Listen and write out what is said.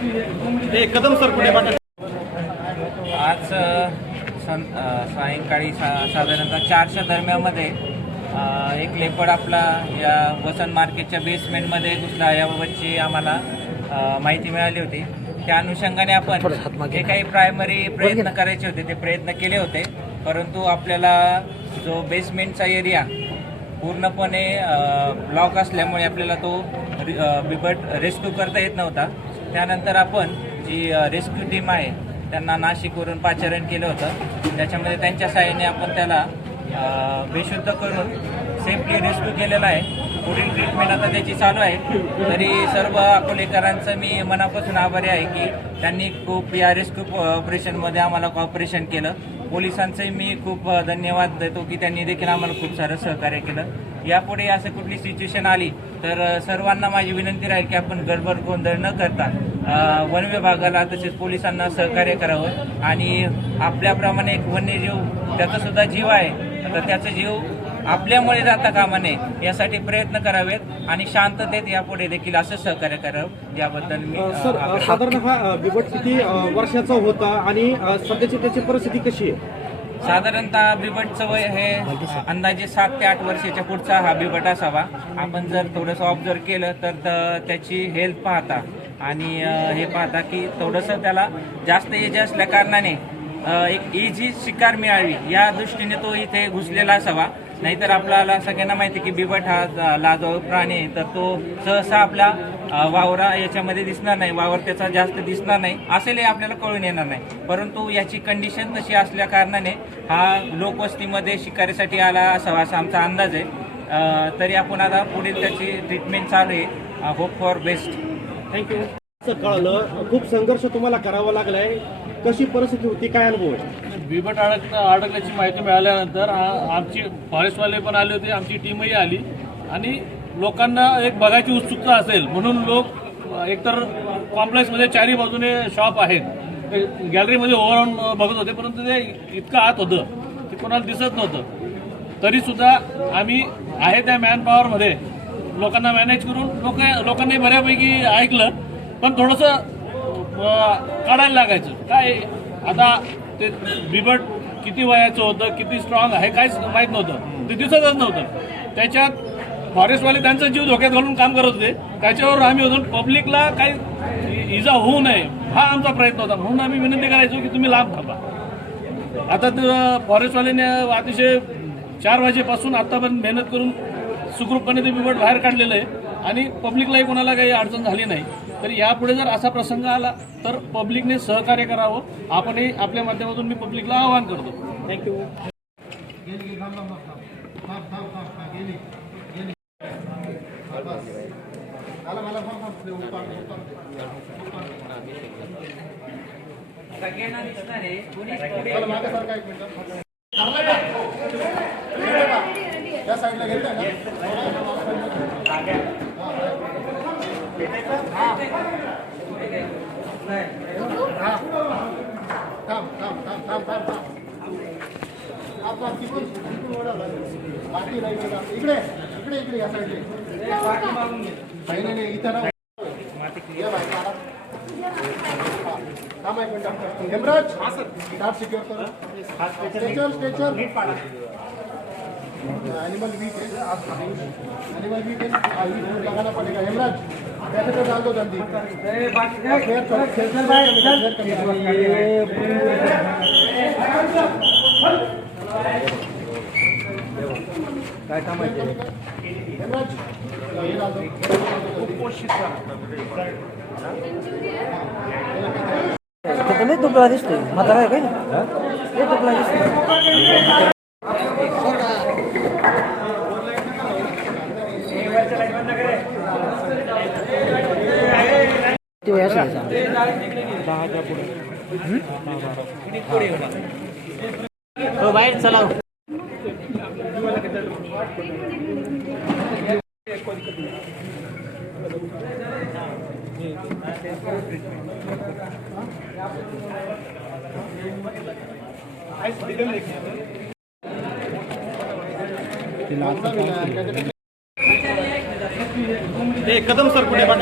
Kadam sir कुठे आज सायंकाळी सा साधारणतः चारच्या दरम्यामध्ये एक लेपड आपला या वसंत मार्केटच्या बेसमेंटमध्ये घुसला. याबाबतची आम्हाला माहिती मिळाली होती. त्या अनुषंगाने आपण जे काही प्रायमरी प्रयत्न करायचे होते ते प्रयत्न केले होते. परंतु आपल्याला जो बेसमेंटचा एरिया पूर्णपणे ब्लॉक असल्यामुळे आपल्याला तो बिबट रेस्क्यू करता येत नव्हता. त्यानंतर आपण जी रेस्क्यू टीम आहे त्यांना नाशिकवरून पाचारण केलं होतं. त्याच्यामध्ये त्यांच्या सहाय्याने आपण त्याला बेशुद्ध करून सेफली रेस्क्यू केलेला आहे. पुढील ट्रीटमेंट आता त्याची चालू आहे. तरी सर्व अकोलेकरांचं मी मनापासून आभारी आहे की त्यांनी खूप या रेस्क्यू ऑपरेशनमध्ये आम्हाला कॉपरेशन केलं. पोलिसांचंही मी खूप धन्यवाद देतो की त्यांनी देखील आम्हाला खूप सारं सहकार्य केलं. यापुढे असं कुठली सिच्युएशन आली तर सर्वांना माझी विनंती राहील की आपण गडबड गोंधळ न करता वन विभागाला तसेच पोलिसांना सहकार्य करावं आणि आपल्याप्रमाणे एक वन्यजीव त्याचा सुद्धा जीव आहे तर त्याचा जीव आपल्यामुळे जाता कामा नये यासाठी प्रयत्न करावेत आणि शांततेत यापुढे देखील असं सहकार्य करावं याबद्दल मी सर साधारण हा बिबट किती वर्षाचा होता आणि सध्याची त्याची परिस्थिती कशी आहे? साधारणतः बिबटचं वय हे अंदाजे सात ते आठ वर्षाच्या पुढचा हा बिबट असावा. आपण जर थोडंसं ऑब्झर्व केलं तर त्याची हेल्थ पाहता आणि हे पाहता की थोडंसं त्याला जास्त एज असल्या कारणाने एक इझी शिकार मिळावी या दृष्टीने तो इथे घुसलेला असावा. नाहीतर आपल्याला सगळ्यांना माहिती आहे की बिबट हा लाजवाळ प्राणी आहे. तर तो सहसा आपला वावरा याच्यामध्ये दिसणार नाही. वावर त्याचा जास्त दिसणार नाही. असेलही आपल्याला कळून येणार नाही. परंतु याची कंडिशन तशी असल्या कारणाने हा लोकवस्तीमध्ये शिकारीसाठी आला असावा असा आमचा अंदाज आहे. तरी आपण आता पुढील त्याची ट्रीटमेंट चालू आहे. होप फॉर बेस्ट थँक्यू कळलं. खूप संघर्ष तुम्हाला करावा लागलाय. कशी परिस्थिती होती? काय अनुभव आहे? बिबट अडक अडकल्याची माहिती मिळाल्यानंतर आ- आमची फॉरेस्टवाले पण आले होते आमची टीमही आली. आणि लोकांना एक बघायची उत्सुकता असेल. म्हणून लोक अ, एकतर कॉम्प्लेक्समध्ये चारी बाजूने शॉप आहेत. गॅलरीमध्ये ओव्हरऑन बघत होते परंतु ते इतकं आत होतं ते कोणाला दिसत नव्हतं. तरीसुद्धा आम्ही आहे त्या मॅन पॉवरमध्ये लोकांना मॅनेज करून लोक लोकांनी बऱ्यापैकी ऐकलं. पण थोडंसं काढायला लागायचं. काय आता ते बिबट किती वयाचं होतं किती स्ट्रॉंग आहे काहीच माहीत नव्हतं. ते दिसतच नव्हतं. त्याच्यात फॉरेस्टवाले त्यांचा जीव धोक्यात घालून काम करत होते. त्याच्यावर आम्ही होतो. पब्लिकला काही इजा होऊ नये हा आमचा प्रयत्न होता. म्हणून आम्ही विनंती करायचो की तुम्ही लांब थांबा. आता तर फॉरेस्टवाल्याने अतिशय चार वाजेपासून आतापर्यंत मेहनत करून सुखरूपपणे ते बिबट बाहेर काढलेलं आहे. आणि पब्लिकलाही कोणाला काही अडचण झाली नाही. तर यापुढे जर असा प्रसंग आला तर पब्लिकने सहकार्य करावं. आपणही आपल्या माध्यमातून मी पब्लिकला आवाहन करतो. थँक्यू सगळ्यांना दिसणार आहे कोणीच पुढे- इकडे इकडे इकडे या साईडले. नाही इथं ना हेमराज स्टाफ सिक्युअर करा स्ट्रेचर स्ट्रेचर एनिमल वीक है एनिमल वीक है ये लगाना पड़ेगा. हेमराज तो डाल दो जल्दी। काय काम आहे? हेमराज ये डाल दो। त्याचा लय दुबळा दिसतोय. म्हातारा आहे काय? दिसतोय. किती वय असेल याचा? हो बाहेर चला हे कदम सर कुठे पाठव